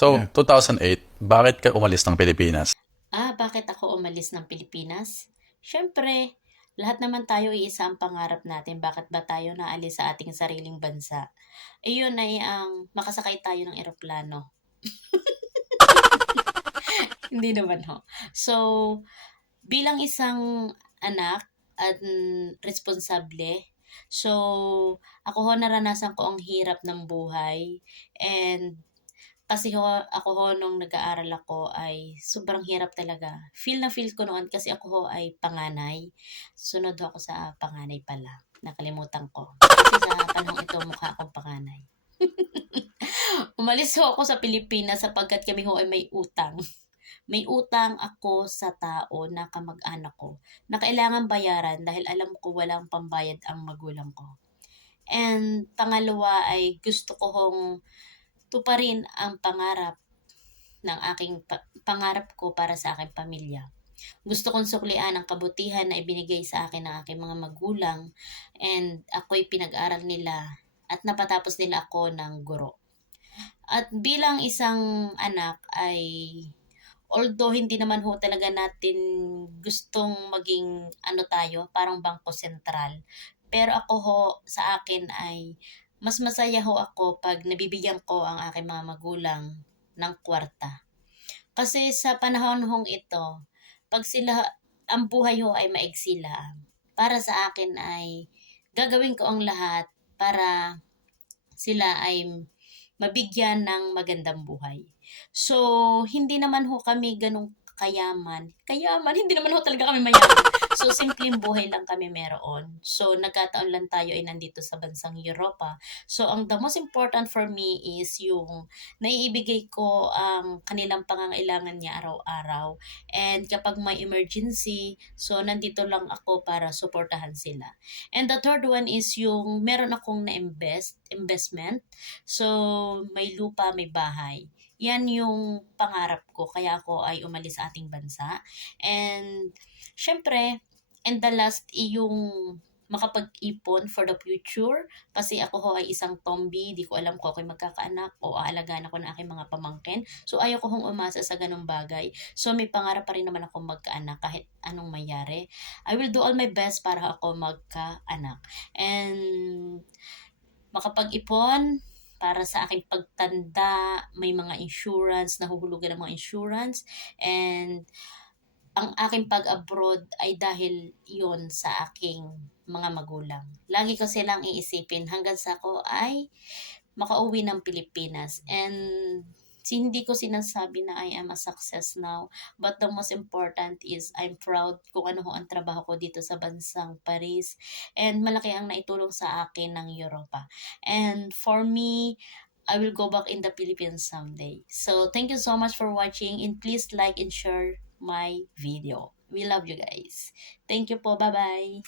So, Yeah. 2008, bakit ka umalis ng Pilipinas? Ah, bakit ako umalis ng Pilipinas? Siyempre, lahat naman tayo iisa ang pangarap natin. Bakit ba tayo naalis sa ating sariling bansa? Ayun ay ang makasakay tayo ng eroplano. Hindi naman ho. So, bilang isang anak at mm, responsable, so, ako ho naranasan ko ang hirap ng buhay and kasi ho, ako ho nung nag-aaral ako ay sobrang hirap talaga. Feel na feel ko noon kasi ako ho ay panganay. Sunod ho ako sa panganay pala. Nakalimutan ko. Kasi sa panahon ito mukha akong panganay. Umalis ho ako sa Pilipinas sapagkat kami ho ay may utang. May utang ako sa tao na kamag-anak ko na kailangan bayaran dahil alam ko walang pambayad ang magulang ko. And pangalawa ay gusto ko hong tuparin ang pangarap ng aking pa- pangarap ko para sa aking pamilya. Gusto kong suklian ang kabutihan na ibinigay sa akin ng aking mga magulang and ako'y pinag-aral nila at napatapos nila ako ng guro. At bilang isang anak ay although hindi naman ho talaga natin gustong maging ano tayo, parang bangko sentral. Pero ako ho, sa akin ay mas masaya ho ako pag nabibigyan ko ang aking mga magulang ng kwarta. Kasi sa panahon hong ito, pag sila, ang buhay ho ay maigsi. Para sa akin ay gagawin ko ang lahat para sila ay mabigyan ng magandang buhay. So, hindi naman ho kami ganong kayaman. Kayaman, hindi naman ho talaga kami mayaman. So, simpleng buhay lang kami meron. So, nagkataon lang tayo ay nandito sa bansang Europa. So, ang the most important for me is yung naiibigay ko ang kanilang pangangailangan niya araw-araw. And kapag may emergency, so nandito lang ako para suportahan sila. And the third one is yung meron akong na-invest, investment. So, may lupa, may bahay. Yan yung pangarap ko. Kaya ako ay umalis sa ating bansa. And, syempre, and the last, yung makapag-ipon for the future. Kasi ako ho ay isang tombi, di ko alam ko ako'y magkakaanak o aalagaan ako ng aking mga pamangkin. So, ayaw ko hong umasa sa ganong bagay. So, may pangarap pa rin naman ako magkaanak kahit anong mayari. I will do all my best para ako magkaanak. And, makapag-ipon, para sa aking pagtanda, may mga insurance, nahuhulugan ng mga insurance, and ang aking pag-abroad ay dahil yon sa aking mga magulang. Lagi ko silang iisipin hanggang sa ako ay makauwi ng Pilipinas. And hindi ko sinasabi na I am a success now. But the most important is I'm proud kung ano ho ang trabaho ko dito sa bansang Paris. And malaki ang naitulong sa akin ng Europa. And for me, I will go back in the Philippines someday. So thank you so much for watching and please like and share my video. We love you guys. Thank you po. Bye-bye.